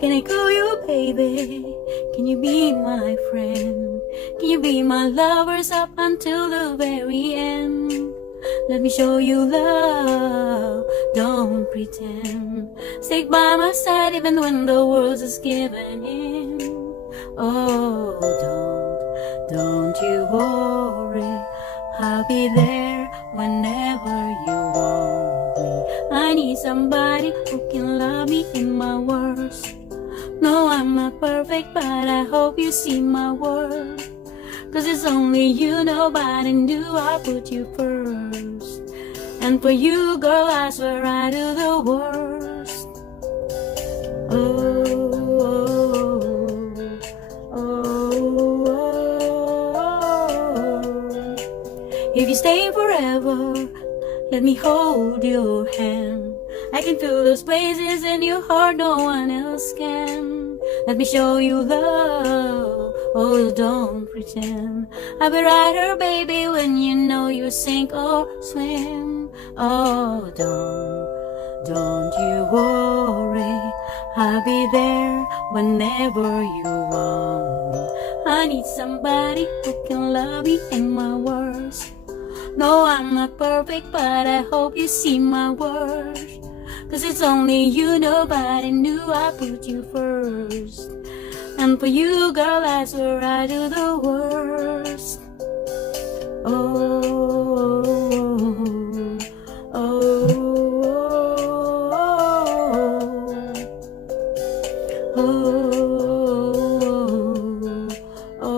Can I call you baby? Can you be my friend? Can you be my lovers up until the very end? Let me show you love, don't pretend. Stick by my side even when the world is giving in. Oh, don't you worry, I'll be there whenever you want me. I need somebody who can love me in my worst. No, I'm not perfect, but I hope you see my worth. 'Cause it's only you, nobody knew I put you first. And for you, girl, I swear I do the worst. Oh, oh, oh. If you stay forever, let me hold your hand. I can feel those places in your heart no one else can. Let me show you love, oh don't pretend. I'll be right here baby when you know you sink or swim. Oh don't you worry, I'll be there whenever you want me. I need somebody who can love me in my worst. No, I'm not perfect, but I hope you see my worth. 'Cause it's only you, nobody knew I put you first. And for you, girl, I swear I do the worst. Oh, oh, oh, oh.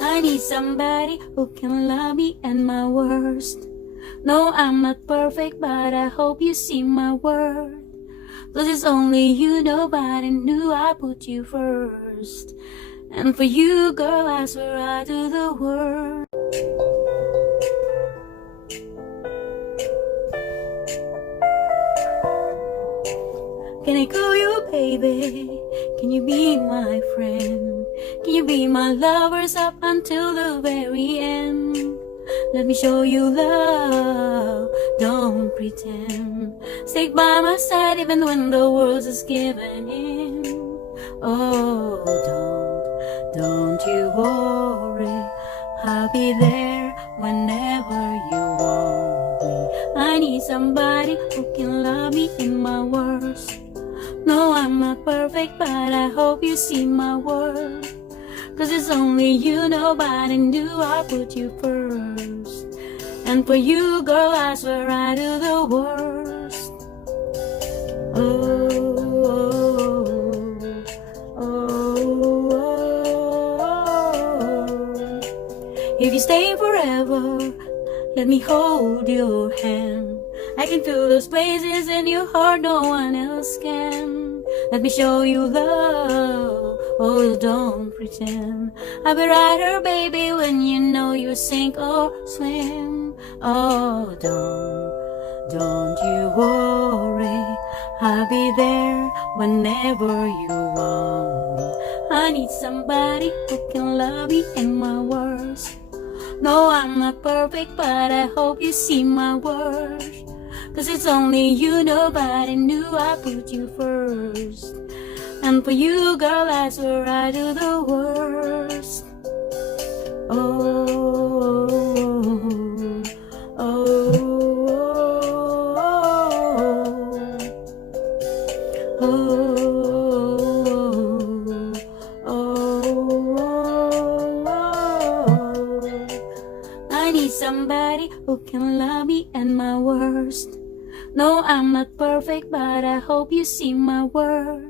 I need somebody who can love me and my worst. No, I'm not perfect, but I hope you see my worth. 'Cause it's only you, nobody knew I put you first. And for you, girl, I swear I do the worst. Can I call you baby? Can you be my friend? Can you be my lovers up until the very end? Let me show you love, don't pretend. Stick by my side even when the world is giving in. Oh, don't you worry, I'll be there whenever you want me. I need somebody who can love me in my worst. No, I'm not perfect, but I hope you see my worth. 'Cause it's only you, nobody knew I put you first. And for you, girl, I swear I do the worst. Oh, oh, oh, oh. If you stay forever, let me hold your hand. I can feel those places in your heart no one else can. Let me show you love, oh don't pretend. I'll be right here baby when you know you sink or swim. Oh don't you worry, I'll be there whenever you want me. I need somebody who can love me in my worst. No, I'm not perfect, but I hope you see my worth. 'Cause it's only you, nobody knew I put you first. And for you, girl, I swear I do the worst. Oh, oh, oh, oh. I need somebody who can love me and my worst. No, I'm not perfect, but I hope you see my worth.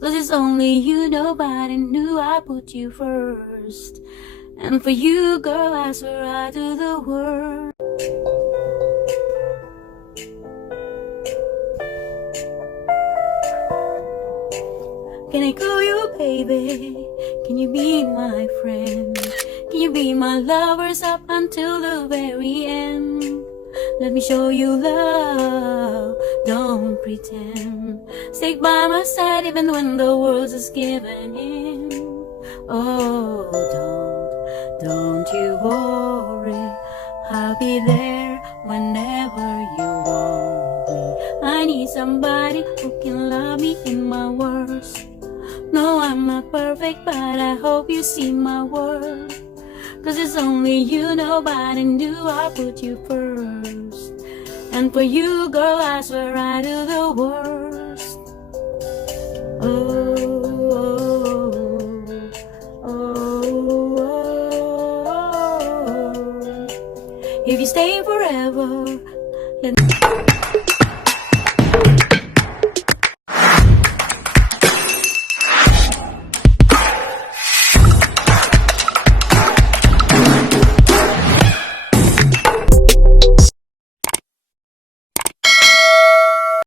'Cause it's only you, nobody knew I put you first. And for you, girl, I swear I do the worst. Can I call you baby? Can you be my friend? Can you be my lovers up until the very end? Let me show you love, don't pretend. Stick by my side even when the world is giving in. Oh, don't you worry, I'll be there whenever you want me. somebody who can love me in my worst. No, I'm not perfect, but I hope you see my worth. Cause it's only you, nobody knew I put you first. And for you, girl, I swear I do the worst. Oh, oh, oh, oh. If you stay forever, then